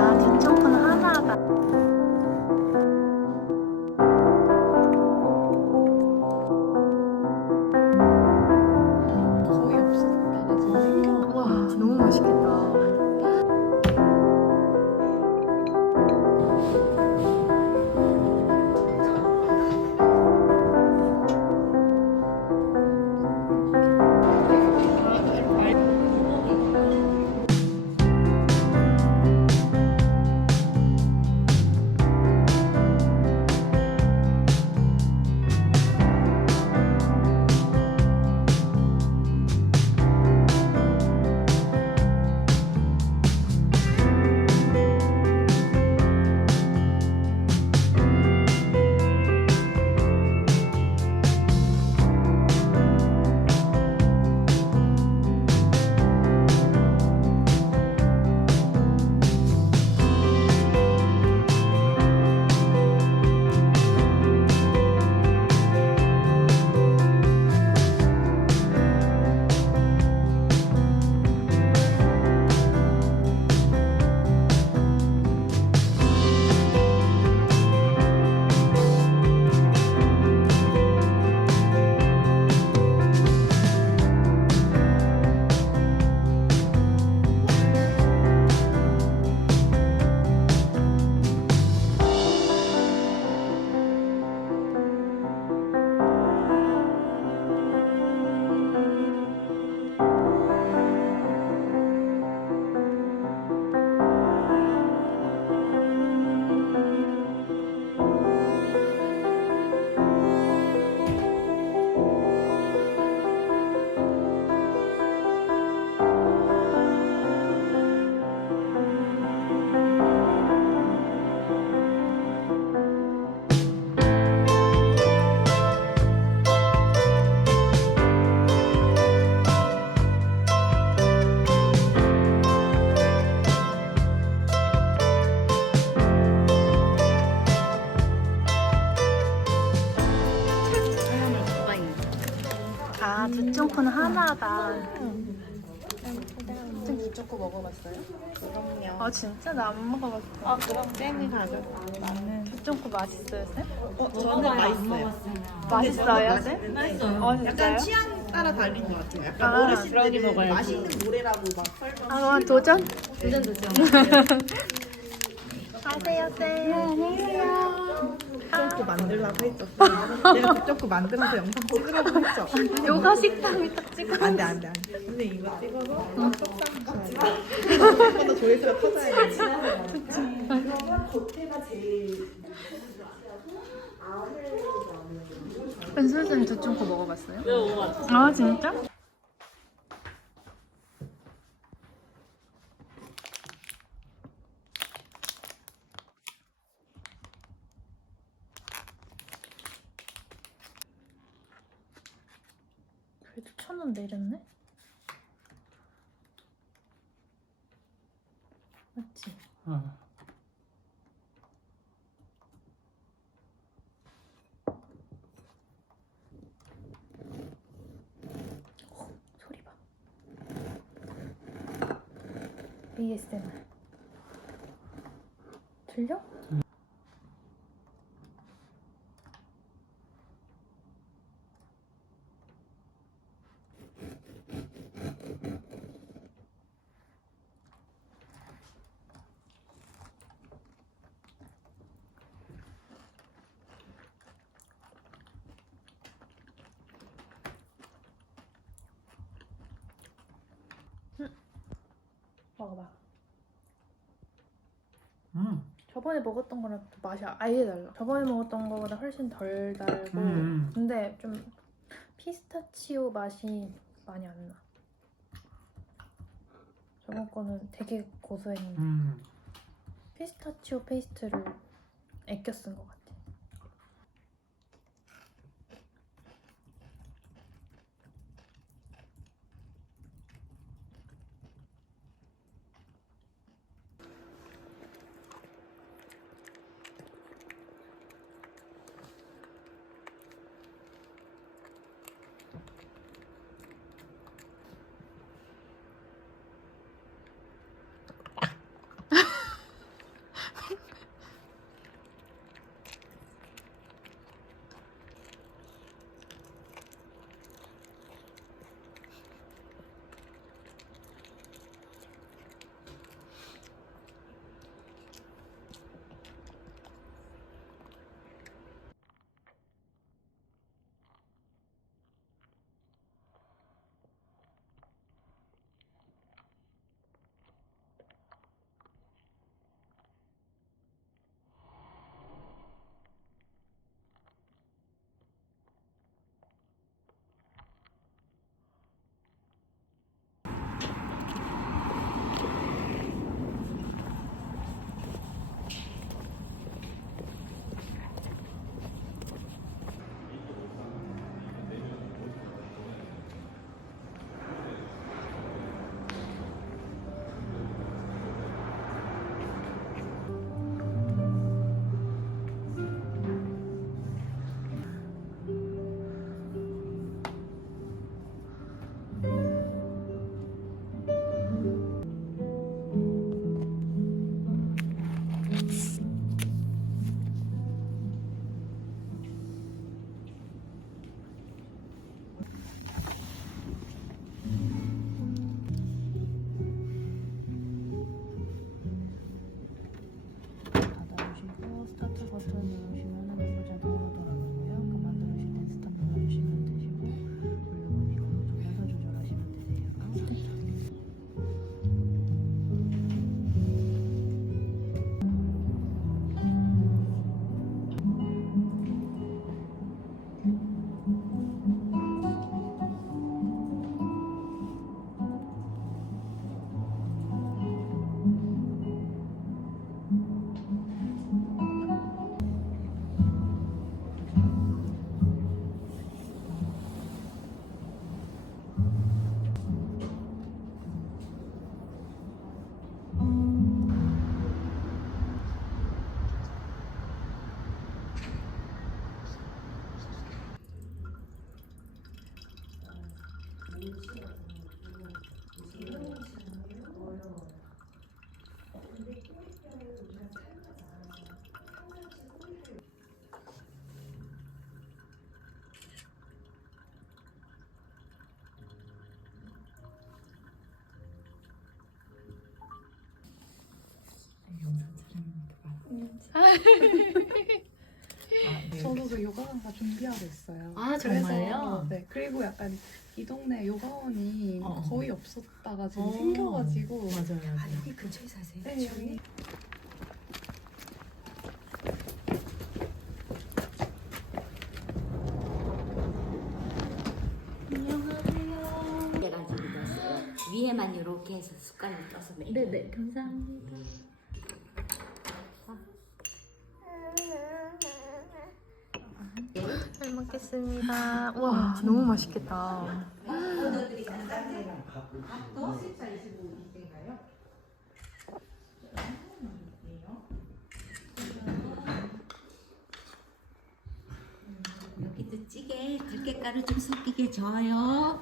아, 두쪽은 하나다. 거의 없었다가 지금 생겨. 와, 너무 맛있겠다. 아, 두쪽은 하나다. 좀 부초코 먹어봤어요? 그럼요. 아, 진짜? 나 안 먹어봤어. 아 그럼 잼이 가져가. 나는. 두쪽은 맛있어요, 쌤? 저는 맛있어요. 맛있어요, 쌤? 맛있어요. 어, 진짜요? 약간 취향 따라 다른 것 같아요. 약간 아, 어르신들은 맛있는 노래라고 막 설명. 아, 도전? 도전 도전. 하세요, 쌤. 안녕하세요. 부쩍고 만들라고 했었어. 내가 부쩍고 만들어서 영상 찍으라고 했죠. 요가 식당이 딱 찍어. 안돼 안돼 안돼. 근데 이거 찍어서 떡상 가야지. 한번더 조회수가 터져야지. 은솔쌤 두쪽고 먹어봤어요? 네, 먹어봤어. 아, 진짜? 그래도 1,000원 내렸네? 맞지? 소리 봐. ASMR. 들려? 먹어봐. 저번에 먹었던 거랑 또 맛이 아예 달라. 저번에 먹었던 거보다 훨씬 덜 달고 근데 좀 피스타치오 맛이 많이 안 나. 저번 거는 되게 고소했는데 피스타치오 페이스트를 애껴 쓴 것 같아. 네. 저도 그 요가 강사 준비하고 있어요. 아, 그래서, 정말요? 네. 그리고 약간 이 동네 요가원이 어. 거의 없었다가 지금 어. 생겨가지고. 맞아요. 아 여기 근처에 사세요? 네, 여기. 내가 준비했어요. 위에만 이렇게 해서 숟갈을 떠서 먹어요. 네네, 감사합니다. 잘 먹겠습니다. 와, 너무 맛있겠다. 여기도 찌개 들깨가루 좀 섞이게 줘요.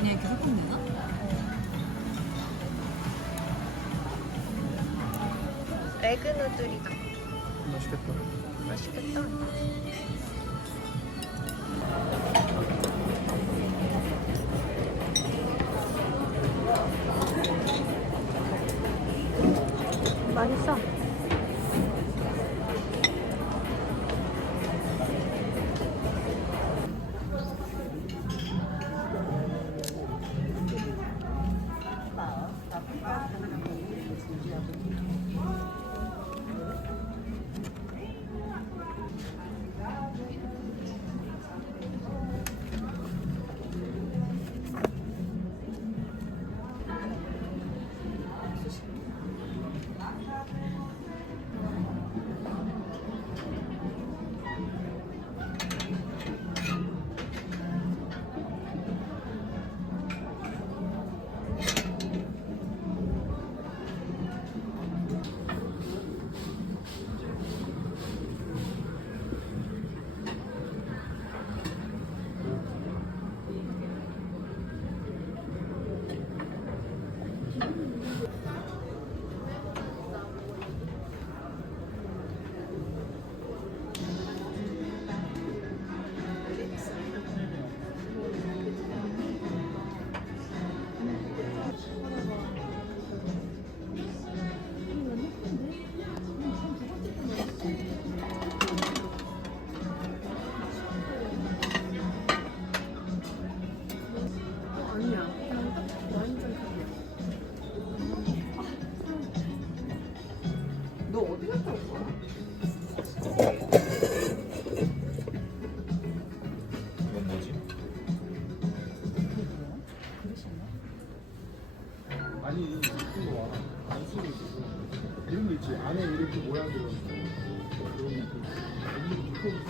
그냥 이렇게 섞으면 되나? 에그 누들이다. 맛있겠다. 맛있겠다. 맛있어. 너 어디 갔다 온 거야? 이건 뭐지? 아니 이쁜 거 와. 안 쓰고 있어. 이런 거 있지. 안에 이렇게 모양 들어. 그런 거.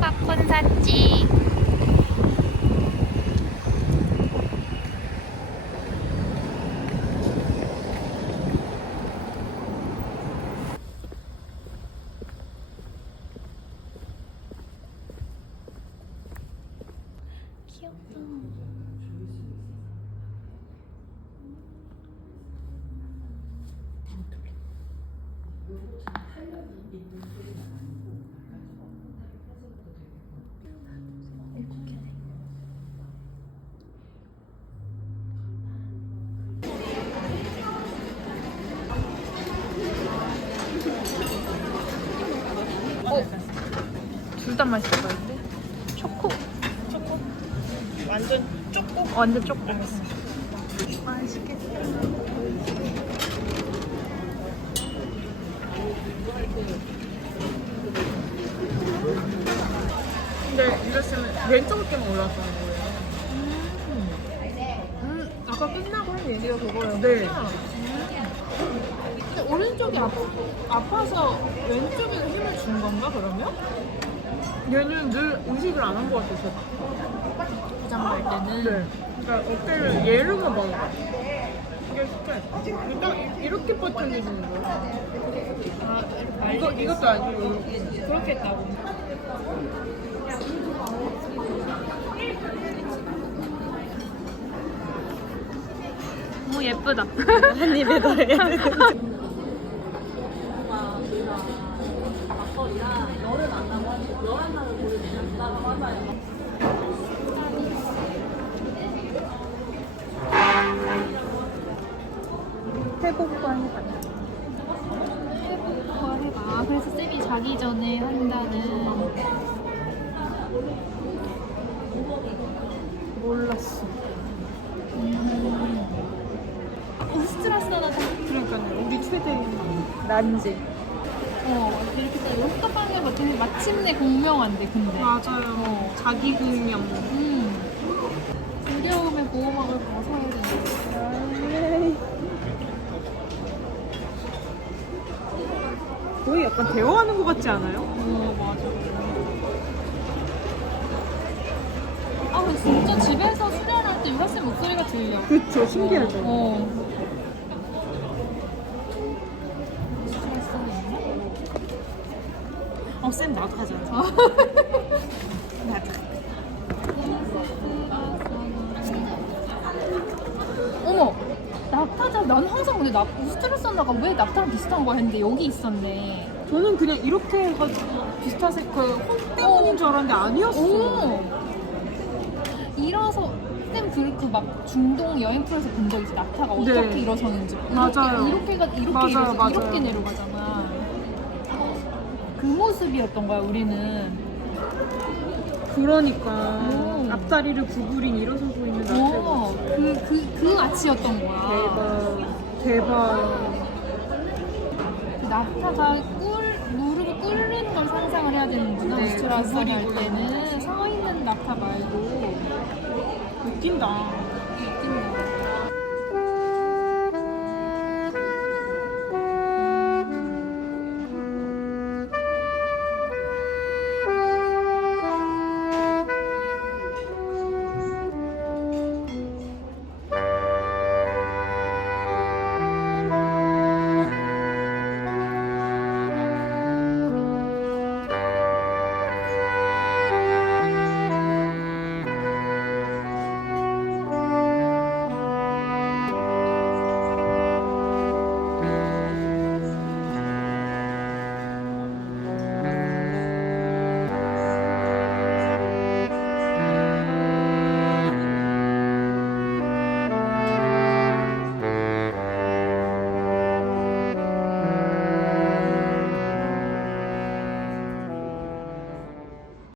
팝콘 샀지. 귀엽다. 둘 다 맛있을 것 같은데? 초코. 완전 쪼꼬. 완전 초코. 맛있겠다. 근데 이랬으면 왼쪽 게만 올라왔다는 거예요. 아까 끝나고 한 얘기가 그거예요. 네. 근데 오른쪽이 아파서 왼쪽에 힘을 준 건가 그러면? 얘는 늘 의식을 안 한 것 같아서. 부장 갈 때는. 네. 그러니까 어깨를 얘로만 봐. 이게 진짜 딱 이렇게 버텨주시는 거예요. 이것도 아니고 그렇게 했다고. 너무 예쁘다. 한 입에 넣어야 돼. 회복과 해봐. 회복과 해봐. 그래서 쌤이 자기 전에 한다는. 몰랐어. 스트레스 하나 그러니까요. 우리 최대 난지. 이렇게 딱 효과방에 같은 마침내 공명한데 근데. 맞아요. 자기 공명. 두려움의 보호막을 벗어야 되는데. 거의 약간 대화하는 것 같지 않아요? 맞아. 아, 근데 진짜 집에서 수련할 때 유라쌤 목소리가 들려. 그쵸, 신기하죠. 쌤 나도 하잖아. 어머! 낙타자, 난 항상 근데 스트레스 하나가 왜 낙타랑 비슷한 거야 했는데 여기 있었네. 저는 그냥 이렇게 해가지고 비슷하세 그홈 때문인 줄 알았는데 아니었어. 일어서 쌤막 중동 여행 프로에서 본 거 있지. 낙타가 어떻게 네. 일어서는지. 맞아요. 이렇게 맞아요, 일어서 맞아요. 이렇게 내려가잖아. 그 모습이었던 거야 우리는. 그러니까 앞다리를 구부린 일어서고 있는 낙타. 그 아치였던 거야. 대박. 그 낙타가 무릎을 꿇는 걸 상상을 해야 되는구나. 네, 우스트라스를 할 구부리고 때는 서 있는 낙타 말고. 웃긴다. 웃긴다.